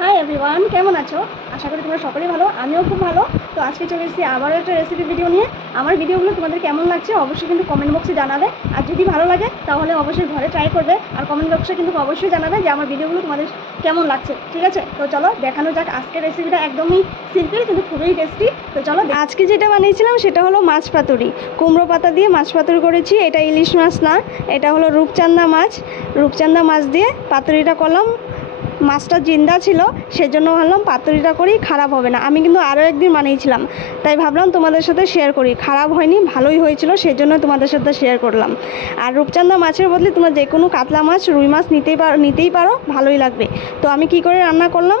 Hi everyone, কেমন আছো? আশা করি তোমরা সকলেই ভালো, আমিও খুব ভালো। তো আজকে চলে এসেছি আবারও একটা রেসিপি ভিডিও নিয়ে। আমার ভিডিওগুলো তোমাদের কেমন লাগছে অবশ্যই কিন্তু কমেন্ট বক্সে জানাবে। আর যদি ভালো লাগে তাহলে অবশ্যই ঘরে ট্রাই করবে, আর কমেন্ট বক্সে কিন্তু অবশ্যই জানাবে যে আমার ভিডিওগুলো তোমাদের কেমন লাগছে। ঠিক আছে, তো চলো দেখানো যাক। আজকের রেসিপিটা একদমই সিম্পল কিন্তু খুবই টেস্টি। তো চলো, আজকে যেটা বানিয়েছিলাম সেটা হলো মাছ পাতুরি। কুমড়ো পাতা দিয়ে মাছ পাতুরি করেছি। এটা ইলিশ মাছ না, এটা হলো রূপচাঁদা মাছ। রূপচাঁদা মাছ দিয়ে পাতুরিটা করলাম। মাছটা জিন্দা ছিল, সেজন্য ভাবলাম পাতুরিটা করি, খারাপ হবে না। আমি কিন্তু আরও একদিন বানিয়েছিলাম, তাই ভাবলাম তোমাদের সাথে শেয়ার করি। খারাপ হয়নি, ভালোই হয়েছিল, সেজন্য তোমাদের সাথে শেয়ার করলাম। আর রূপচাঁদা মাছের বদলে তোমরা যে কোনো কাতলা মাছ, রুই মাছ নিতেই পারো, ভালোই লাগবে। তো আমি কি করে রান্না করলাম,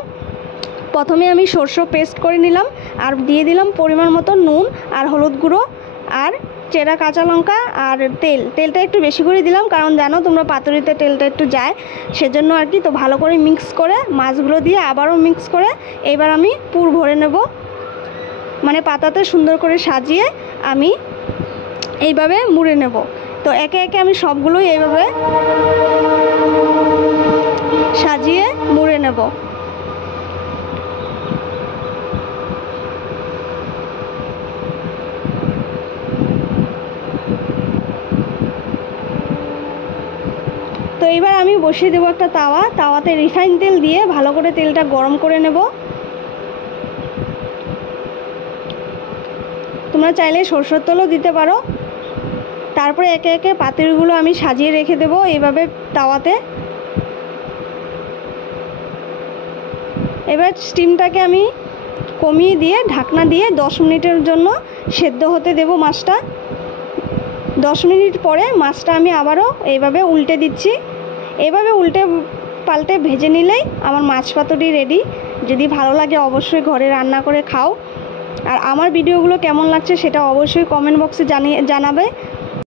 প্রথমে আমি সরষে পেস্ট করে নিলাম, আর দিয়ে দিলাম পরিমাণ মতো নুন আর হলুদ গুঁড়ো আর চেরা কাঁচা লঙ্কা আর তেলটা একটু বেশি করে দিলাম, কারণ জানো তোমরা পাতুরিতে তেলটা একটু যায়, সেজন্য আর কি। তো ভালো করে মিক্স করে মাছগুলো দিয়ে আবারও মিক্স করে এবার আমি পুর ভরে নেব। মানে পাতাতে সুন্দর করে সাজিয়ে আমি এইভাবে মুড়ে নেব। তো একে একে আমি সবগুলোই এইভাবে সাজিয়ে মুড়ে নেব। তো এবার আমি বসিয়ে দেবো একটা তাওয়াতে রিফাইন তেল দিয়ে ভালো করে তেলটা গরম করে নেব। তোমরা চাইলে সরষের তেলও দিতে পারো। তারপরে একে একে পাতুরিগুলো আমি সাজিয়ে রেখে দেবো এইভাবে তাওয়াতে। এবার স্টিমটাকে আমি কমিয়ে দিয়ে ঢাকনা দিয়ে 10 মিনিটের জন্য সেদ্ধ হতে দেব মাছটা। 10 মিনিট পরে মাছটা আমি আবারও এইভাবে উল্টে দিচ্ছি। এইভাবে উল্টে পাল্টে ভেজে নিলেই আমার মাছ পাতুরি রেডি। যদি ভালো লাগে অবশ্যই ঘরে রান্না করে খাও। আর আমার ভিডিওগুলো কেমন লাগছে সেটা অবশ্যই কমেন্ট বক্সে জানাবে।